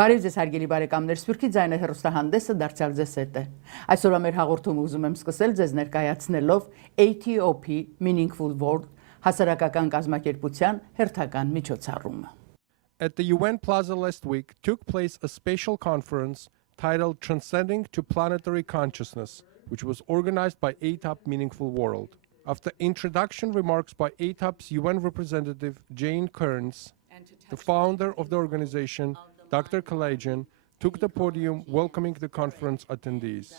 Բարև հարգելի բարեկամներ, Սփյուռքի ձայնը հեռուստահանդեսը դարձյալ ձեզ հետ է։ Այսօր մեր հաղորդումը ուզում եմ սկսել ձեզ ներկայացնելով Atop-ի Meaningful World հասարակական կազմակերպության հերթական միջոցառումը։ At the UN Plaza last week took place a special conference titled Transcending to Planetary Consciousness, which was organized by Atop Meaningful World. After introduction remarks by Atop's UN representative Jane Kearns, the founder of the organization, Dr. Kalajian, took the podium welcoming the conference attendees.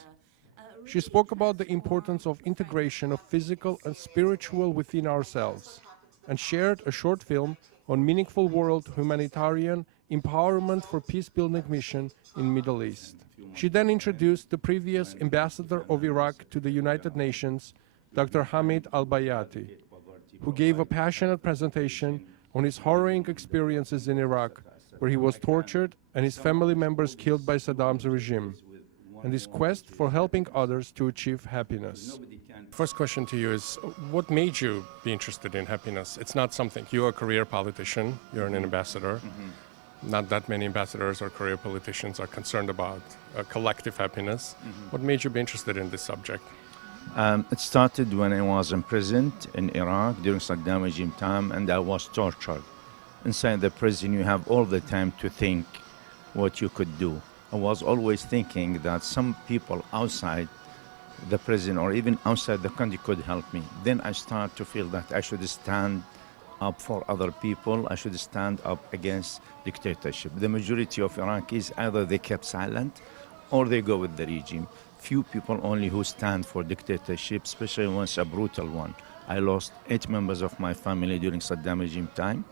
She spoke about the importance of integration of physical and spiritual within ourselves and shared a short film on Meaningful World humanitarian empowerment for peace-building mission in Middle East. She then introduced the previous ambassador of Iraq to the United Nations, Dr. Hamid Al-Bayati, who gave a passionate presentation on his harrowing experiences in Iraq, where he was tortured and his family members killed by Saddam's regime, and his quest for helping others to achieve happiness. First question to you is, what made you be interested in happiness? It's not something, you're a career politician, you're an ambassador. Not that many ambassadors or career politicians are concerned about collective happiness. What made you be interested in this subject? It started when I was imprisoned in Iraq during Saddam regime time, and I was tortured. Inside the prison, you have all the time to think what you could do. I was always thinking that some people outside the prison or even outside the country could help me. Then I start to feel that I should stand up for other people. I should stand up against dictatorship. The majority of Iraqis, either they kept silent or they go with the regime. Few people only who stand for dictatorship, especially once a brutal one. I lost 8 members of my family during Saddam regime time,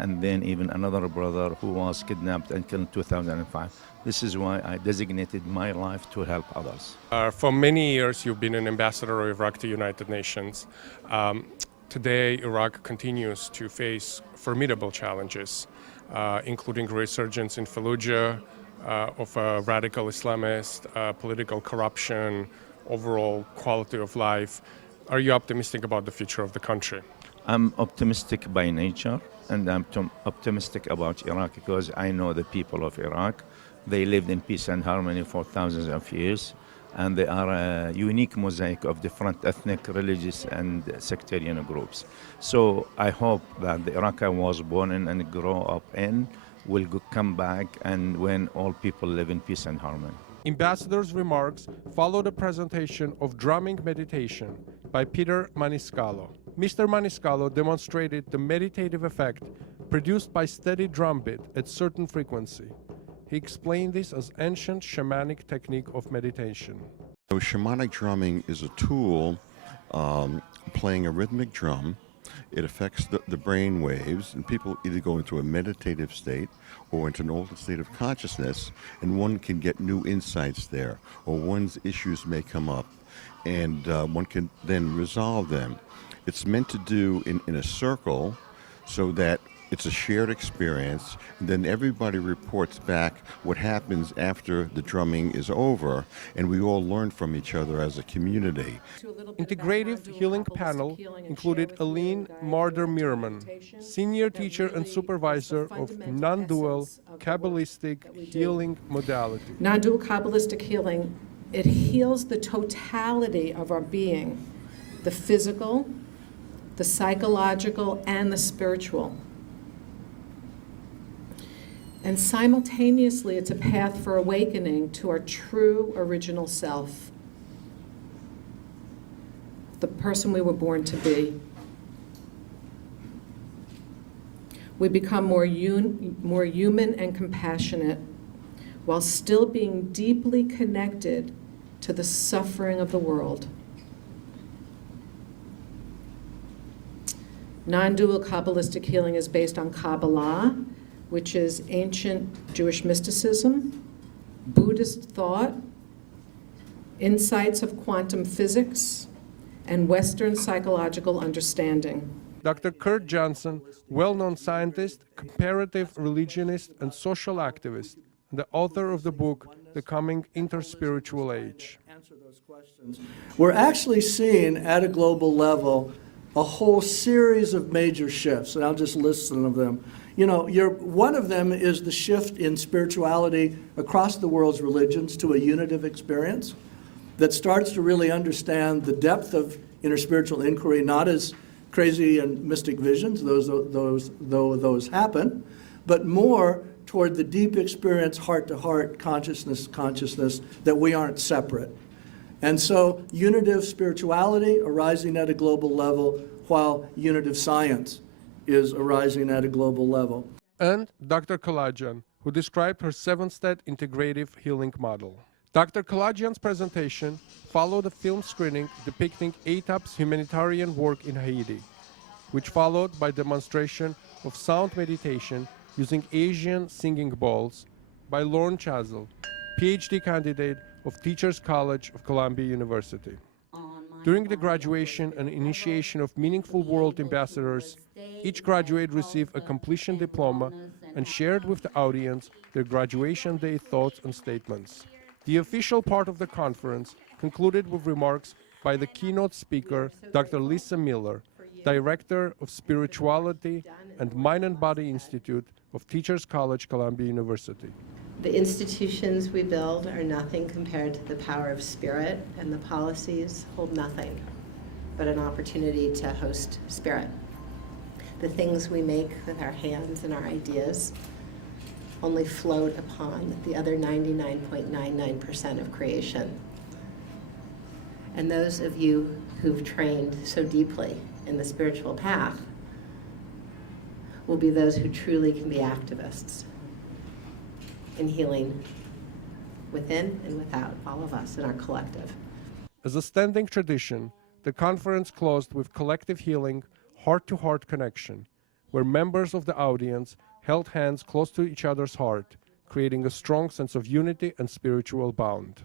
and then even another brother who was kidnapped and killed in 2005. This is why I designated my life to help others. For many years, you've been an ambassador of Iraq to the United Nations. Today, Iraq continues to face formidable challenges, including resurgence in Fallujah of radical Islamists, political corruption, overall quality of life. Are you optimistic about the future of the country? I'm optimistic by nature, and I'm optimistic about Iraq because I know the people of Iraq. They lived in peace and harmony for thousands of years, and they are a unique mosaic of different ethnic, religious, and sectarian groups. So I hope that the Iraq I was born in and grow up in will come back, and when all people live in peace and harmony. Ambassador's remarks followed a presentation of drumming meditation by Peter Maniscalco. Mr. Maniscalco demonstrated the meditative effect produced by steady drum beat at certain frequency. He explained this as ancient shamanic technique of meditation. So shamanic drumming is a tool playing a rhythmic drum. It affects the brain waves, and people either go into a meditative state or into an altered state of consciousness, and one can get new insights there, or one's issues may come up, and one can then resolve them. It's meant to do in a circle so that it's a shared experience, and then everybody reports back what happens after the drumming is over, and we all learn from each other as a community. Integrative healing panel included Aline Marder-Mirman, senior teacher and supervisor of non-dual Kabbalistic healing modality. Non-dual Kabbalistic healing, it heals the totality of our being, the physical, the psychological, and the spiritual. And simultaneously, it's a path for awakening to our true original self, the person we were born to be. We become more human and compassionate while still being deeply connected to the suffering of the world. Non-dual Kabbalistic healing is based on Kabbalah, which is ancient Jewish mysticism, Buddhist thought, insights of quantum physics, and Western psychological understanding. Dr. Kurt Johnson, well-known scientist, comparative religionist, and social activist, and the author of the book, The Coming Interspiritual Age. We're actually seeing at a global level a whole series of major shifts, and I'll just list some of them. One of them is the shift in spirituality across the world's religions to a unitive experience that starts to really understand the depth of interspiritual inquiry, not as crazy and mystic visions, though those happen, but more toward the deep experience, heart-to-heart consciousness that we aren't separate. And so unitive spirituality arising at a global level, while unitive science is arising at a global level. And Dr. Kalajian, who described her 7-step integrative healing model. Dr. Kalajian's presentation followed a film screening depicting Atop's humanitarian work in Haiti, which followed by demonstration of sound meditation using Asian singing bowls by Lorne Chazelle, PhD candidate of Teachers College of Columbia University. During the graduation and initiation of Meaningful World Ambassadors, each graduate received a completion diploma and shared with the audience their graduation day thoughts and statements. The official part of the conference concluded with remarks by the keynote speaker, Dr. Lisa Miller, Director of Spirituality and Mind and Body Institute of Teachers College, Columbia University. The institutions we build are nothing compared to the power of spirit, and the policies hold nothing but an opportunity to host spirit. The things we make with our hands and our ideas only float upon the other 99.99% of creation. And those of you who've trained so deeply in the spiritual path will be those who truly can be activists in healing within and without all of us in our collective. As a standing tradition, the conference closed with collective healing, heart-to-heart connection, where members of the audience held hands close to each other's heart, creating a strong sense of unity and spiritual bond.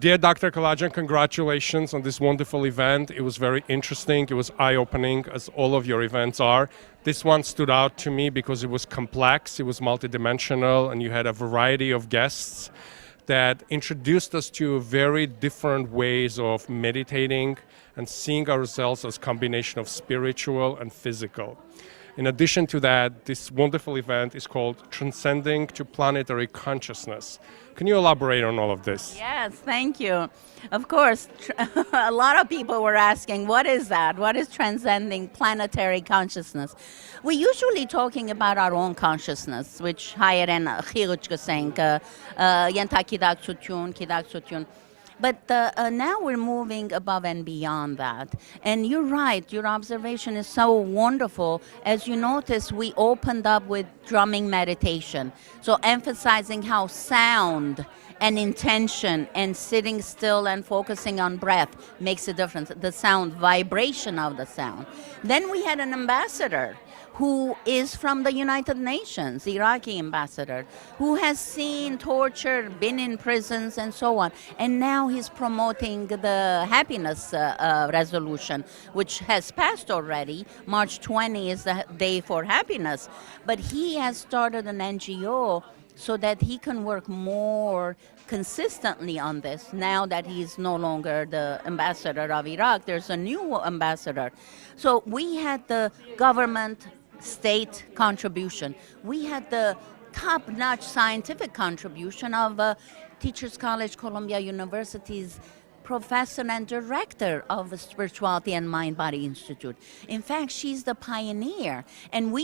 Dear Dr. Kalajian, congratulations on this wonderful event. It was very interesting. It was eye-opening, as all of your events are. This one stood out to me because it was complex, it was multidimensional, and you had a variety of guests that introduced us to very different ways of meditating and seeing ourselves as a combination of spiritual and physical. In addition to that, this wonderful event is called Transcending to Planetary Consciousness. Can you elaborate on all of this? Yes, thank you. Of course, a lot of people were asking, what is that? What is transcending planetary consciousness? We're usually talking about our own consciousness, which հայերեն խիղճ կսենք, ենթակիդակցություն. But now we're moving above and beyond that. And you're right, your observation is so wonderful. As you notice, we opened up with drumming meditation. So emphasizing how sound and intention and sitting still and focusing on breath makes a difference. The sound, vibration of the sound. Then we had an ambassador who is from the United Nations, Iraqi ambassador, who has seen torture, been in prisons, and so on. And now he's promoting the happiness resolution, which has passed already. March 20 is the day for happiness. But he has started an NGO so that he can work more consistently on this. Now that he's no longer the ambassador of Iraq, there's a new ambassador. So we had the government, state contribution. We had the top-notch scientific contribution of Teachers College, Columbia University's professor and director of the Spirituality and Mind-Body Institute. In fact, she's the pioneer. And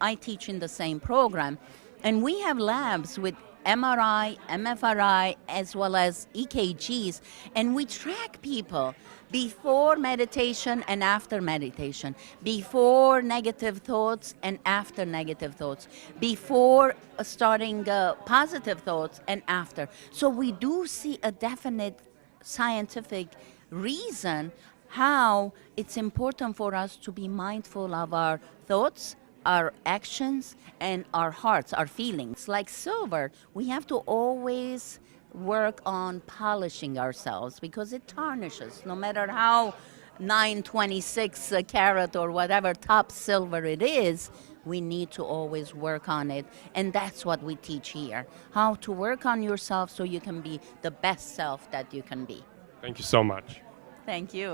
I teach in the same program, and we have labs with MRI, MFRI, as well as EKGs, and we track people before meditation and after meditation, before negative thoughts and after negative thoughts, before starting positive thoughts and after. So we do see a definite scientific reason how it's important for us to be mindful of our thoughts, our actions, and our hearts, our feelings. Like silver, we have to always work on polishing ourselves because it tarnishes. No matter how 926 carat or whatever top silver it is, we need to always work on it. And that's what we teach here, how to work on yourself so you can be the best self that you can be. Thank you so much. Thank you.